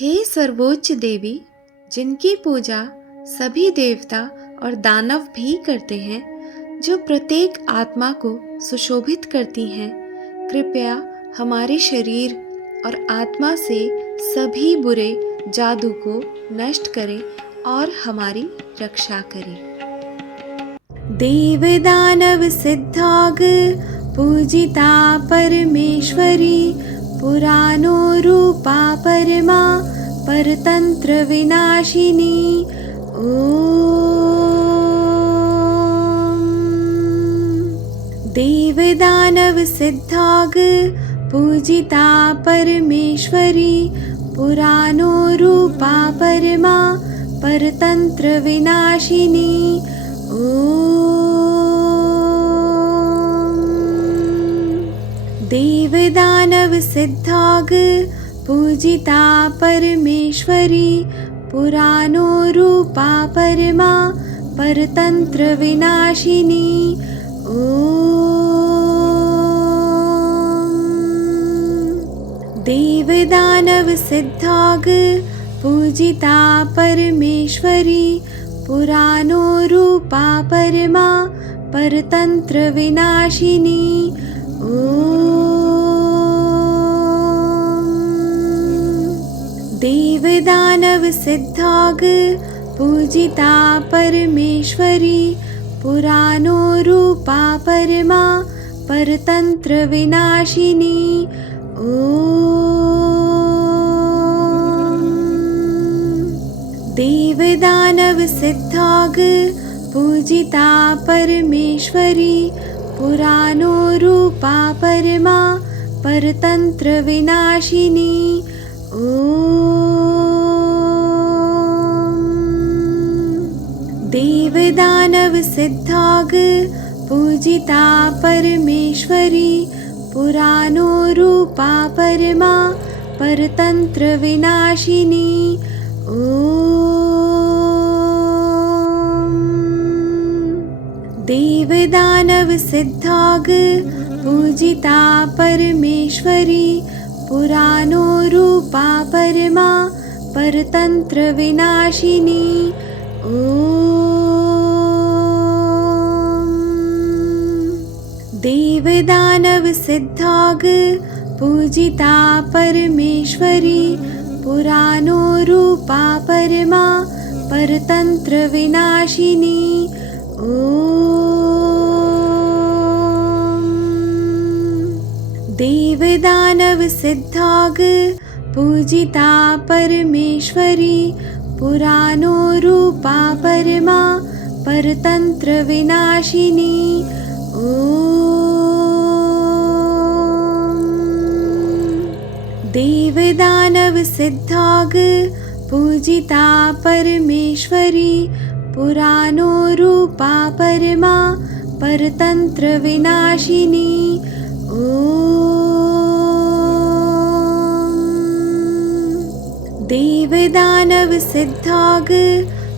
हे सर्वोच्च देवी, जिनकी पूजा सभी देवता और दानव भी करते हैं, जो प्रत्येक आत्मा को सुशोभित करती हैं, कृपया हमारे शरीर और आत्मा से सभी बुरे जादू को नष्ट करें और हमारी रक्षा करें। देव दानव सिद्धाग पूजिता परमेश्वरी, पुराणो रूपा परमा परतंत्र विनाशिनी। ओम। देव दानव सिद्धाग पूजिता परमेश्वरी, पुराणो रूपा परमा परतंत्र विनाशिनी। देव दानव सिद्धाग पूजिता परमेश्वरी, पुराणो रूपा परमा परतंत्र विनाशिनी। ओम। देव दानव सिद्धाग पूजिता परमेश्वरी, पुराणो रूपा परमा परतंत्र विनाशिनी। देव दानव सिद्धाग पूजिता परमेश्वरी, पुराणो रूपा परमा परतंत्र विनाशिनी। ओम। देव दानव सिद्धाग पूजिता परमेश्वरी, पुराणो रूपा परमा परतंत्र विनाशिनी। ओम। देव दानव सिद्धाग पूजिता परमेश्वरी, पुराणो रूपा परमा परतंत्र विनाशिनी। ओम। देव दानव सिद्धाग पूजिता परमेश्वरी, पुराणो रूपा परमा परतंत्र विनाशिनी। ओम। देव दानव सिद्धाग पूजिता परमेश्वरी, पुराणो रूपा परमा परतंत्र विनाशिनी। ओम। देव दानव सिद्धाग पूजिता परमेश्वरी, पुराणो रूपा परमा परतंत्र विनाशिनी। ओम। देव दानव सिद्धाग पूजिता परमेश्वरी, पुराणो रूपा परमा परतंत्र विनाशिनी। ओम। देव दानव सिद्धाग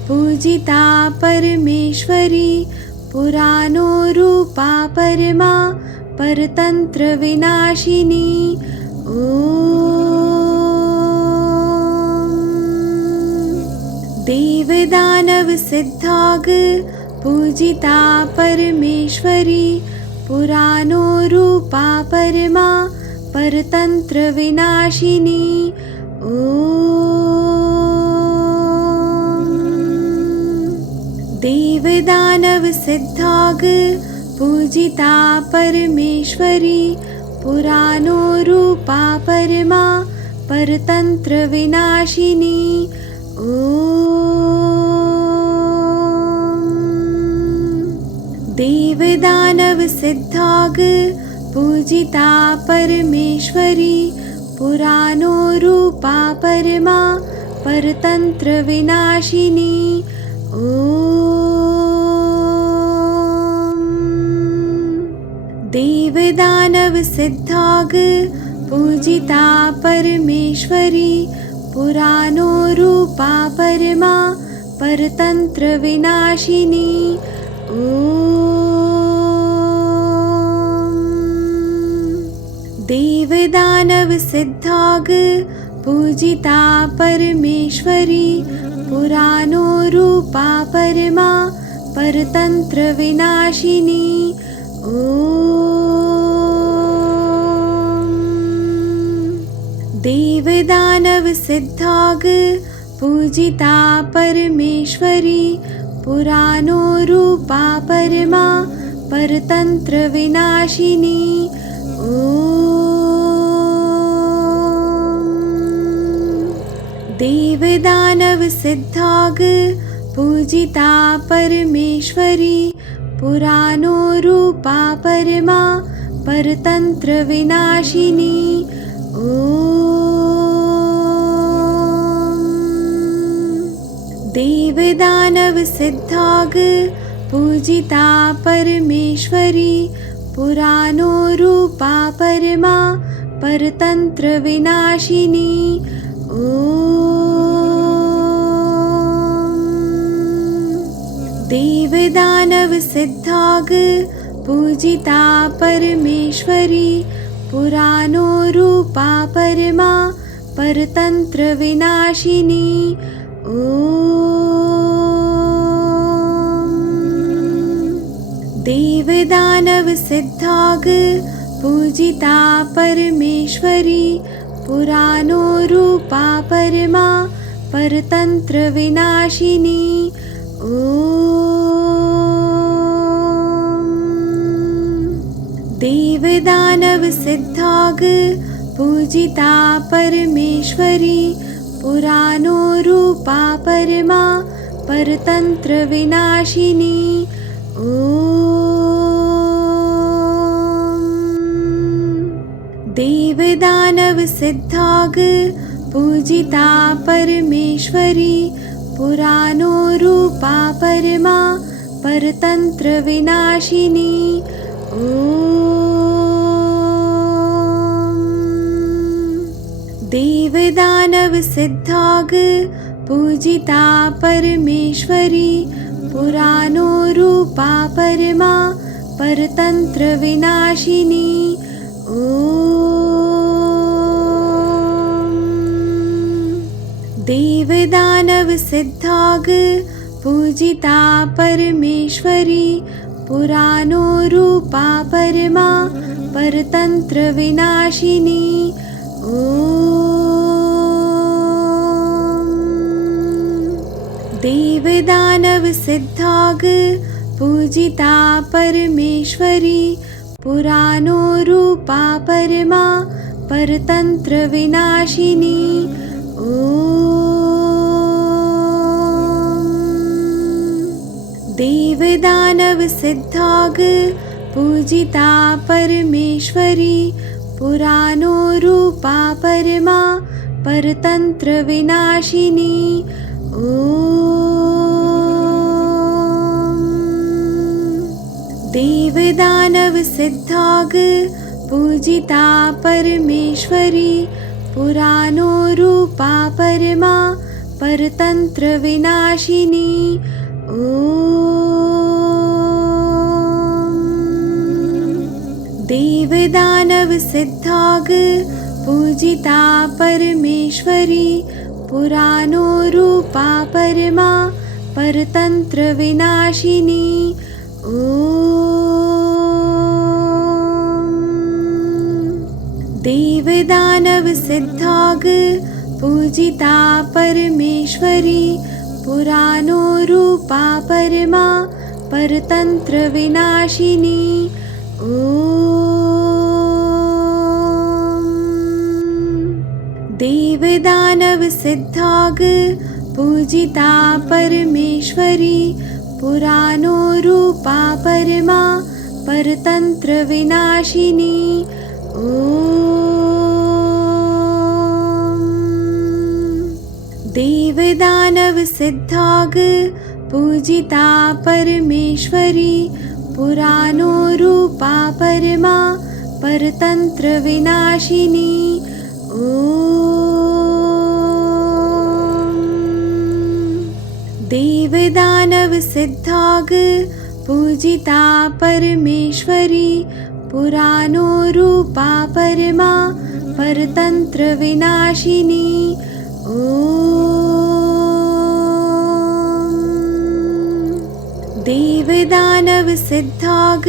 पूजिता परमेश्वरी, पुराणो रूपा परमा परतंत्र विनाशिनी। ओम। देव दानव सिद्धाग पूजिता परमेश्वरी, पुराणो रूपा परमा परतंत्र विनाशिनी। ओम। देव दानव सिद्धाग पूजिता परमेश्वरी, पुराणो रूपा परमा परतंत्र विनाशिनी। ओम। देव दानव सिद्धाग पूजिता परमेश्वरी, पुराणो रूपा परमा परतंत्र विनाशिनी। ओम। देव दानव सिद्धाग पूजिता परमेश्वरी, पुराणो रूपा परमा परतंत्र विनाशिनी। ओम। देव दानव सिद्धाग पूजिता परमेश्वरी पुराणो रूपा परमा परतंत्र विनाशिनी। ओम। देव दानव सिद्धाग पूजिता परमेश्वरी पुराणो रूपा परमा परतंत्र विनाशिनी। ओम। देव दानव सिद्धाग पूजिता परमेश्वरी पुराणो रूपा परमा परतंत्र विनाशिनी। ओम। देव दानव सिद्धाग पूजिता परमेश्वरी पुराणो रूपा परमा परतंत्र विनाशिनी। ओम। देव दानव सिद्धाग पूजिता परमेश्वरी पुराणो रूपा परमा परतंत्र विनाशिनी। ओम। देव दानव सिद्धाग पूजिता परमेश्वरी पुराणो रूपा परमा परतंत्र विनाशिनी। ओम। देव दानव सिद्धाग पूजिता परमेश्वरी पुराणो रूपा परमा परतंत्र विनाशिनी। ओम। देव दानव सिद्धाग पूजिता परमेश्वरी पुराणो रूपा परमा परतंत्र विनाशिनी। ओम। देव दानव सिद्धाग पूजिता परमेश्वरी पुराणो रूपा परमा परतंत्र विनाशिनी। ओम। देव दानव सिद्धाग पूजिता परमेश्वरी पुराणो रूपा परमा परतंत्र विनाशिनी। ओम। देव दानव सिद्धाग पूजिता परमेश्वरी पुराणो रूपा परमा परतंत्र विनाशिनी। ओम। देव दानव सिद्धाग पूजिता परमेश्वरी पुराणो रूपा परमा परतंत्र विनाशिनी। ओम। देव दानव सिद्धाग पूजिता परमेश्वरी पुराणो रूपा परमा परतंत्र विनाशिनी। ओम। देव दानव सिद्धाग पूजिता परमेश्वरी पुराणो रूपा परमा परतंत्र विनाशिनी। ओम। देव दानव सिद्धाग पूजिता परमेश्वरी पुराणो रूपा परमा परतंत्र विनाशिनी। ओम। देव दानव सिद्धाग पूजिता परमेश्वरी पुराणो रूपा परमा परतंत्र विनाशिनी। ओम। देव दानव सिद्धाग पूजिता परमेश्वरी पुराणो रूपा परमा परतंत्र विनाशिनी। ओम। देव दानव सिद्धाग पूजिता परमेश्वरी पुराणो रूपा परमा परतंत्र विनाशिनी। ओम। देव दानव सिद्धाग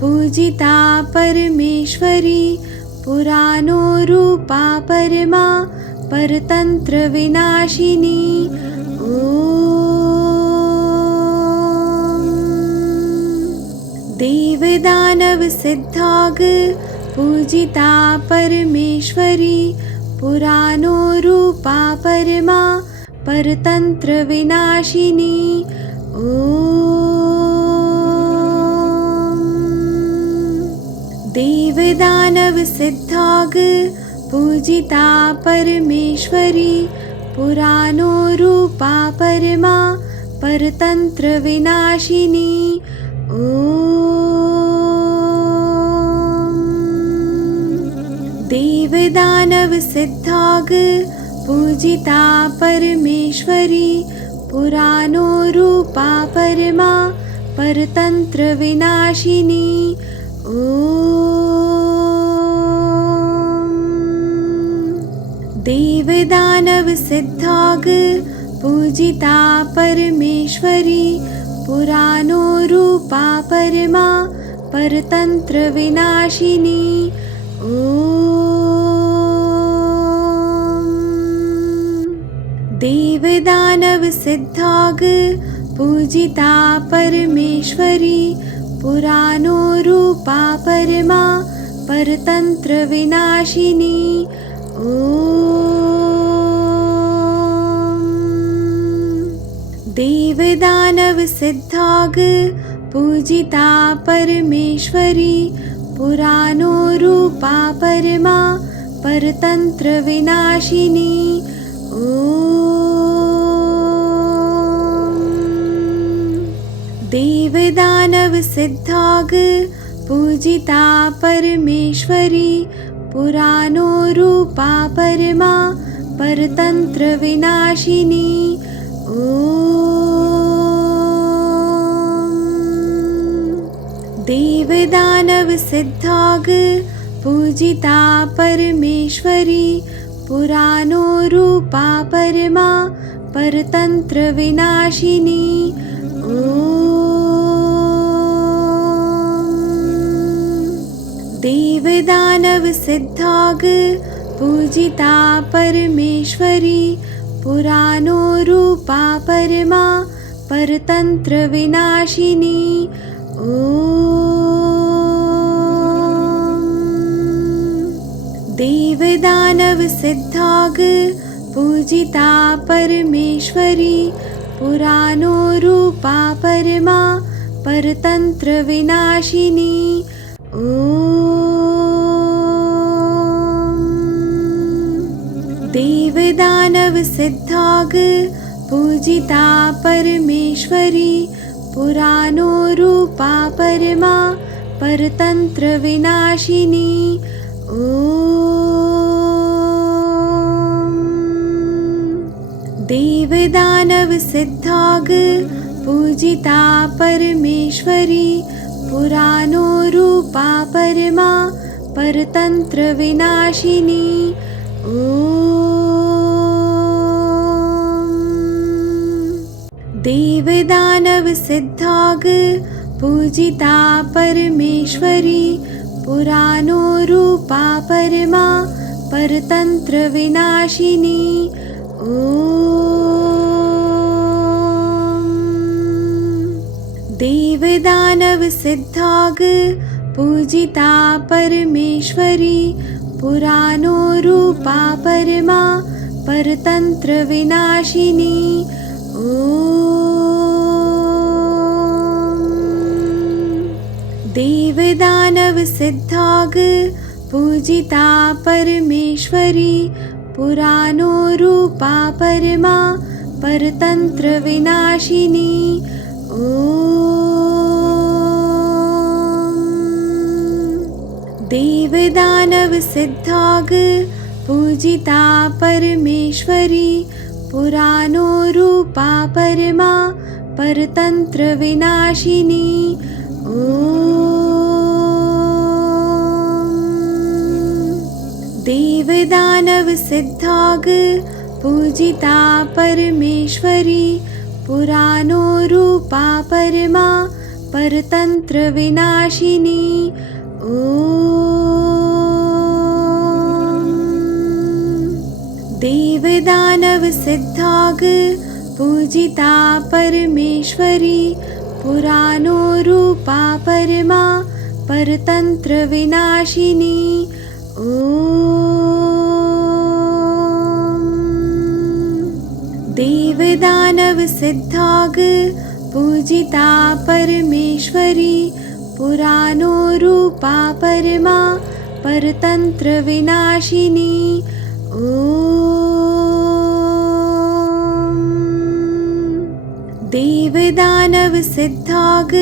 पूजिता परमेश्वरी, पुराणो रूपा परमा परतंत्र विनाशिनी। ओम। देव दानव सिद्धाग पूजिता परमेश्वरी, पुराणो रूपा परमा परतंत्र विनाशिनी। ओम। देव दानव सिद्धाग पूजिता परमेश्वरी, पुराणो रूपा परमा परतंत्र विनाशिनी। ओम। देव दानव सिद्धाग पूजिता परमेश्वरी, पुराणो रूपा परमा परतंत्र विनाशिनी। ओम। देव दानव सिद्धाग पूजिता परमेश्वरी, पुराणो रूपा परमा परतंत्र विनाशिनी। ओम। देव दानव सिद्धाग पूजिता परमेश्वरी, पुराणो रूपा परमा परतंत्र विनाशिनी। ओम। देव दानव सिद्धाग पूजिता परमेश्वरी, पुराणो रूपा परमा परतंत्र विनाशिनी। ओम। देव दानव सिद्धाग पूजिता परमेश्वरी, पुराणो रूपा परमा परतंत्र विनाशिनी। ओम। देव दानव सिद्धाग पूजिता परमेश्वरी, पुराणो रूपा परमा परतंत्र विनाशिनी। ओम। देव दानव सिद्धाग पूजिता परमेश्वरी, पुराणो रूपा परमा परतंत्र विनाशिनी। ओम। देव दानव सिद्धाग पूजिता परमेश्वरी, पुराणो रूपा परमा परतंत्र विनाशिनी। ओम। देव दानव सिद्धाग पूजिता परमेश्वरी, पुराणो रूपा परमा परतंत्र विनाशिनी। ओम। देव दानव सिद्धाग पूजिता परमेश्वरी, पुराणो रूपा परमा परतंत्र विनाशिनी। ओम। देव दानव सिद्धाग पूजिता परमेश्वरी, पुराणो रूपा परमा परतंत्र विनाशिनी। ओम। देव दानव सिद्धाग पूजिता परमेश्वरी, पुराणो रूपा परमा परतंत्र विनाशिनी। ओम। देव दानव सिद्धाग पूजिता परमेश्वरी, पुराणो रूपा परमा परतंत्र विनाशिनी। ओम। देव दानव सिद्धाग पूजिता परमेश्वरी, पुराणो रूपा परमा परतंत्र विनाशिनी। ओम। देव दानव सिद्धाग पूजिता परमेश्वरी पुराणो रूपा परमा परतंत्र विनाशिनी। देव दानव सिद्धाग पूजिता परमेश्वरी पुराणो रूपा परमा परतंत्र विनाशिनी। देव दानव सिद्धाग पूजिता परमेश्वरी पुराणो रूपा परमा परतंत्र विनाशिनी। देव दानव सिद्धाग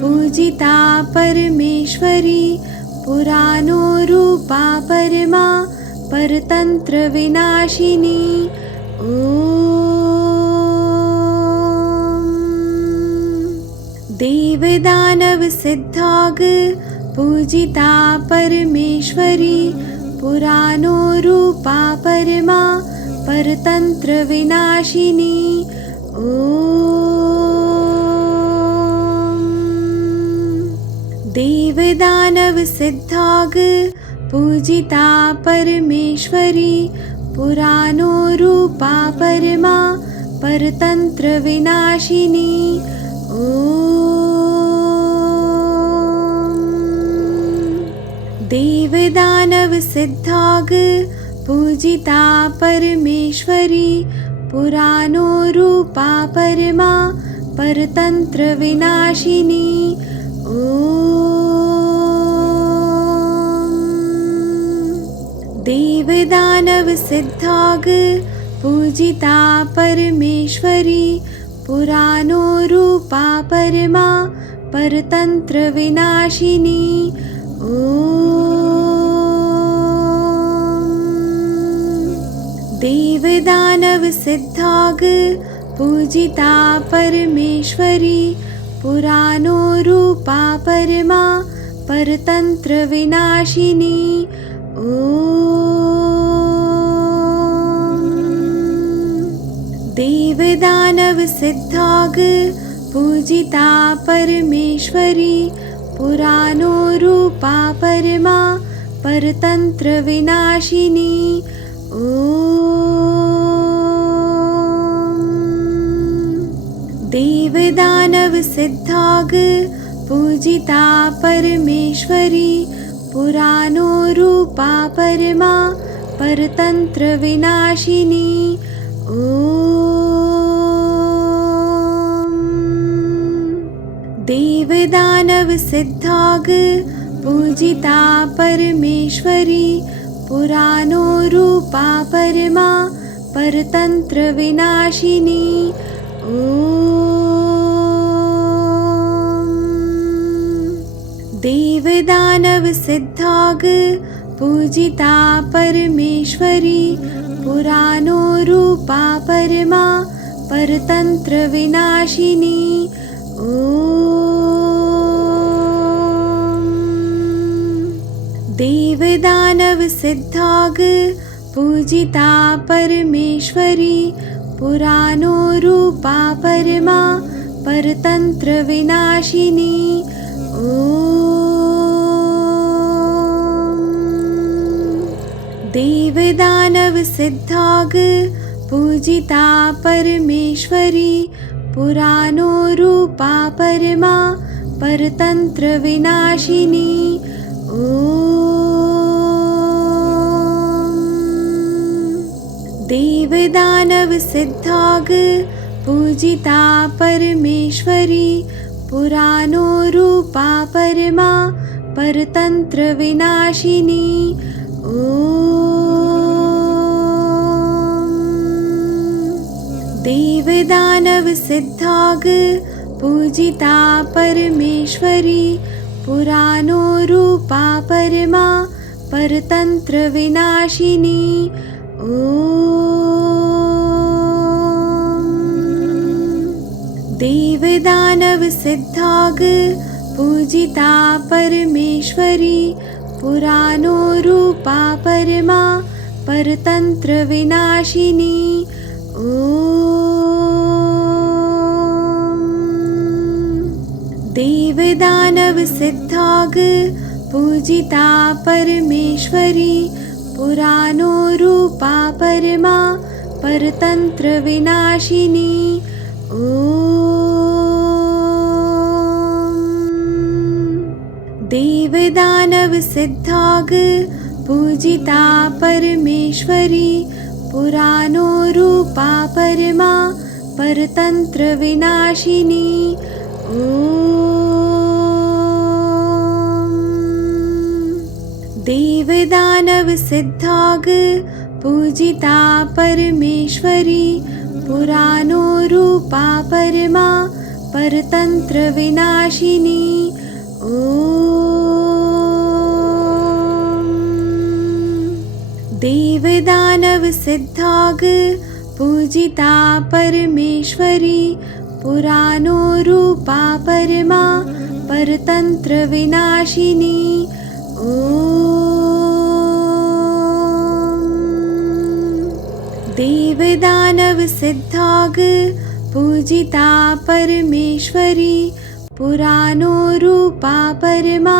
पूजिता परमेश्वरी पुराणो रूपा परमा परतंत्र विनाशिनी। देव दानव सिद्धाग पूजिता परमेश्वरी पुराणो रूपा परमा परतंत्र विनाशिनी। देव दानव सिद्धाग पूजिता परमेश्वरी पुराणो रूपा परमा परतंत्र विनाशिनी। देव दानव सिद्धाग पूजिता परमेश्वरी पुराणो रूपा परमा परतंत्र विनाशिनी। देव दानव सिद्धाग पूजिता परमेश्वरी पुराणो रूपा परमा परतंत्र विनाशिनी। देव दानव सिद्धाग पूजिता परमेश्वरी पुराणो रूपा परमा परतंत्र विनाशिनी। देव दानव सिद्धाग पूजिता परमेश्वरी पुराणो रूपा परमा परतंत्र विनाशिनी। देव दानव सिद्धाग पूजिता परमेश्वरी पुराणो रूपा परमा परतंत्र विनाशिनी। देव दानव सिद्धाग पूजिता परमेश्वरी पुराणो रूपा परमा परतंत्र विनाशिनी। देव दानव सिद्धाग पूजिता परमेश्वरी पुराणो रूपा परमा परतंत्र विनाशिनी। देव दानव सिद्धाग पूजिता परमेश्वरी पुराणो रूपा परमा परतंत्र विनाशिनी। देव दानव सिद्धाग पूजिता परमेश्वरी पुराणो रूपा परमा परतंत्र विनाशिनी। देव दानव सिद्धाग पूजिता परमेश्वरी पुराणो रूपा परमा परतंत्र विनाशिनी। देव दानव सिद्धाग पूजिता परमेश्वरी पुराणो रूपा परमा परतंत्र विनाशिनी। देव दानव सिद्धाग पूजिता परमेश्वरी पुराणो रूपा परमा परतंत्र विनाशिनी। ओम। देव दानव सिद्धाग पूजिता परमेश्वरी पुराणो रूपा परमा परतंत्र विनाशिनी। ओम। देव दानव सिद्धाग पूजिता परमेश्वरी पुराणो रूपा परमा परतंत्र विनाशिनी। ओम। देव दानव सिद्धाग पूजिता परमेश्वरी पुराणो रूपा परमा परतंत्र विनाशिनी। ओम। देव दानव सिद्धाग पूजिता परमेश्वरी पुराणो रूपा परमा परतंत्र विनाशिनी। ओम। देव दानव सिद्धाग पूजिता परमेश्वरी पुराणो रूपा परमा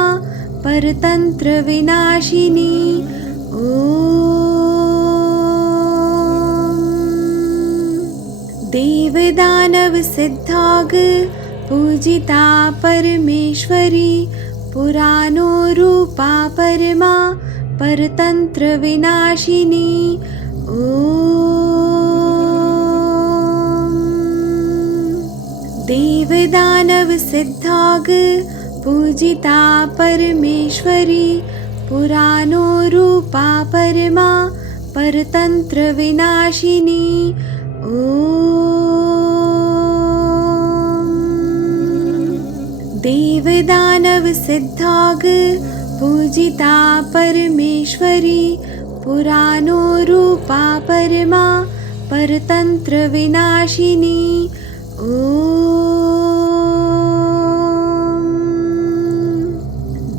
परतंत्र विनाशिनी। ओम। देव दानव सिद्धाग पूजिता परमेश्वरी पुराणो रूपा परमा परतंत्र विनाशिनी। ओम। देव दानव सिद्धाग पूजिता परमेश्वरी पुराणो रूपा परमा परतंत्र विनाशिनी। ओम। देव दानव सिद्धाग पूजिता परमेश्वरी पुराणो रूपा परमा परतंत्र विनाशिनी। ओम।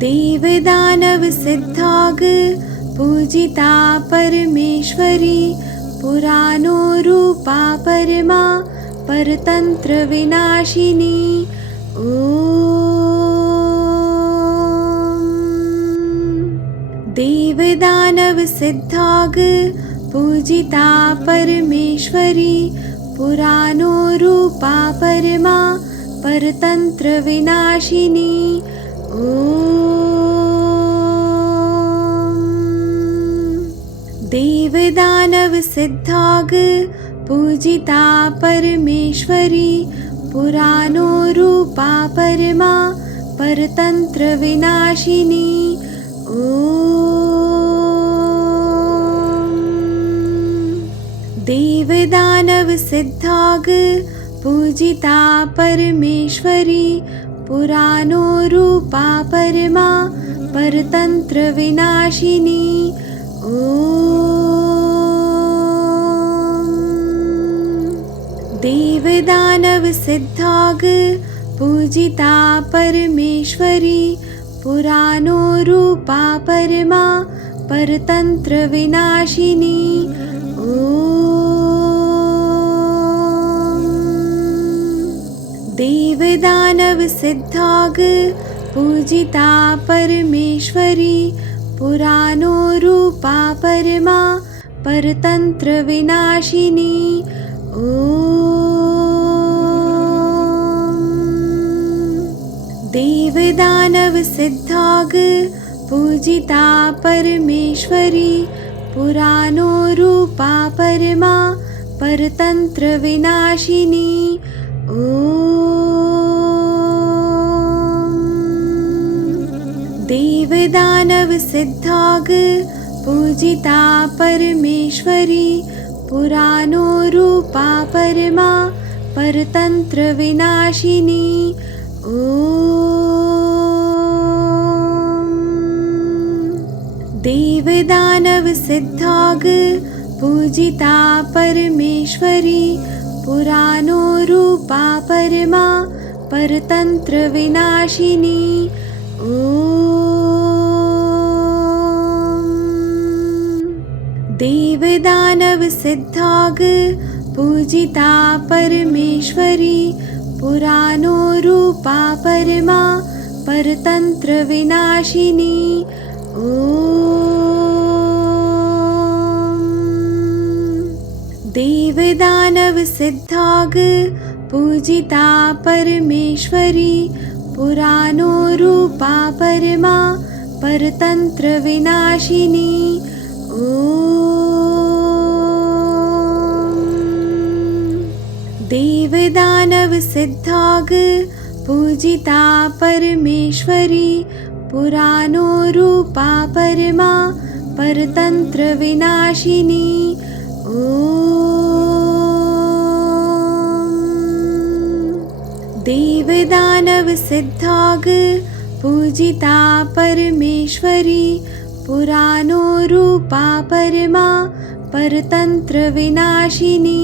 देव दानव सिद्धाग पूजिता परमेश्वरी पुराणो रूपा परमा परतंत्र विनाशिनी। ओम। देव दानव सिद्धाग पूजिता परमेश्वरी पुराणो रूपा परमा परतंत्र विनाशिनी। ओम। देव दानव सिद्धाग पूजिता परमेश्वरी पुराणो रूपा परमा परतंत्र विनाशिनी। ओम। देव दानव सिद्धाग पूजिता परमेश्वरी पुराणो रूपा परमा परतंत्र विनाशिनी। ओम। देव दानव सिद्धाग पूजिता परमेश्वरी पुराणो रूपा परमा परतंत्र विनाशिनी। ओम। देव दानव सिद्धाग पूजिता परमेश्वरी पुराणो रूपा परमा परतंत्र विनाशिनी। ओम। देव दानव सिद्धाग पूजिता परमेश्वरी पुराणो रूपा परमा परतंत्र विनाशिनी। ओम। देव दानव सिद्धाग पूजिता परमेश्वरी पुराणो रूपा परमा परतंत्र विनाशिनी। ओम। देव दानव सिद्धाग पूजिता परमेश्वरी पुराणो रूपा परमा परतंत्र विनाशिनी। ओम। देव दानव सिद्धाग पूजिता परमेश्वरी पुराणो रूपा परमा परतंत्र विनाशिनी। देव दानव सिद्धाग पूजिता परमेश्वरी पुराणो रूपा परमा परतंत्र विनाशिनी। देव दानव सिद्धाग पूजिता परमेश्वरी पुराणो रूपा परमा परतंत्र विनाशिनी। देव दानव सिद्धाग पूजिता परमेश्वरी पुराणो रूपा परमा परतंत्र विनाशिनी।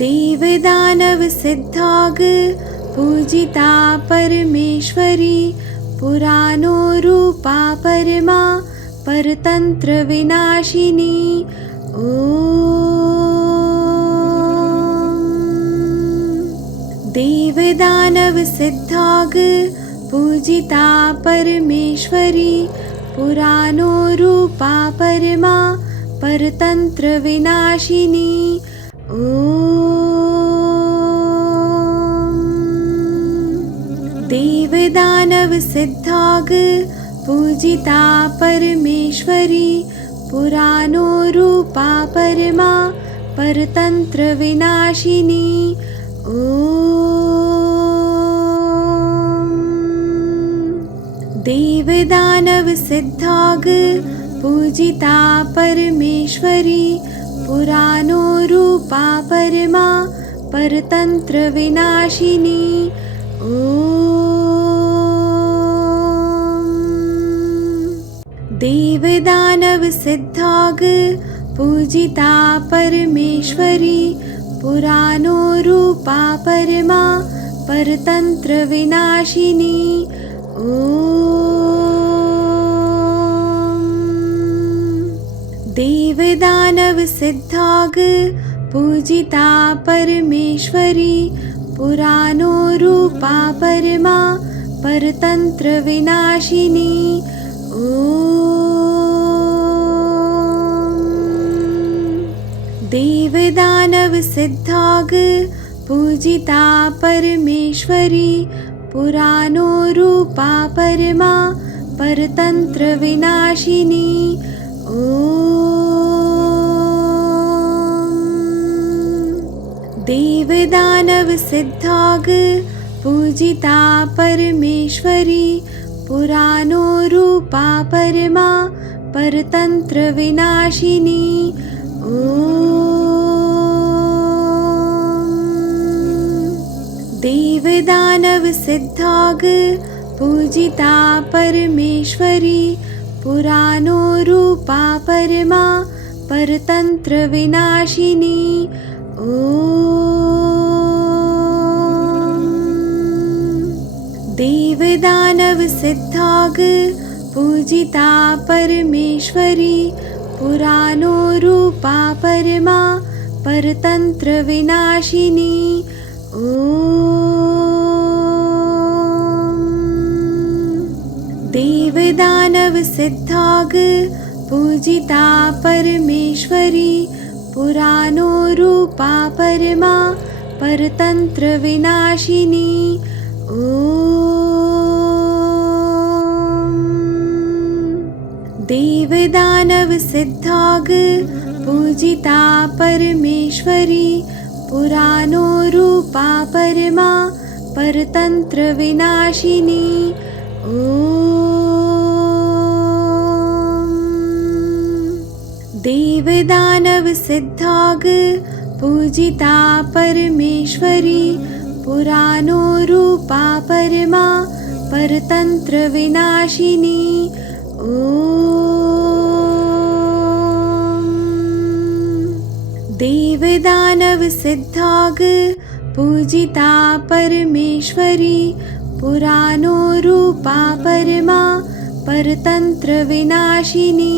देव दानव सिद्धाग पूजिता परमेश्वरी पुराणो रूपा परमा परतंत्र विनाशिनी। देव दानव सिद्धाग पूजिता परमेश्वरी पुराणो रूपा परमा परतंत्र विनाशिनी। देव दानव सिद्धाग पूजिता परमेश्वरी पुराणो रूपा परमा परतंत्र विनाशिनी। देव दानव सिद्धाग पूजिता परमेश्वरी पुराणो रूपा परमा परतंत्र विनाशिनी। देव दानव सिद्धाग पूजिता परमेश्वरी पुराणो रूपा परमा परतंत्र विनाशिनी। देव दानव सिद्धाग पूजिता परमेश्वरी पुराणो रूपा परमा परतंत्र विनाशिनी। देव दानव सिद्धाग पूजिता परमेश्वरी पुराणो रूपा परमा परतंत्र विनाशिनी। देव दानव सिद्धाग पूजिता परमेश्वरी पुराणो रूपा परमा परतंत्र विनाशिनी। देव दानव सिद्धाग पूजिता परमेश्वरी पुराणो रूपा परमा परतंत्र विनाशिनी। देव दानव सिद्धाग पूजिता परमेश्वरी पुराणो रूपा परमा परतंत्र विनाशिनी। देव दानव सिद्धाग पूजिता परमेश्वरी पुराणो रूपा परमा परतंत्र विनाशिनी। देव दानव सिद्धाग पूजिता परमेश्वरी पुराणो रूपा परमा परतंत्र विनाशिनी। देव दानव सिद्धाग पूजिता परमेश्वरी पुराणो रूपा परमा परतंत्र विनाशिनी। देव दानव सिद्धाग पूजिता परमेश्वरी पुराणो रूपा परमा परतंत्र विनाशिनी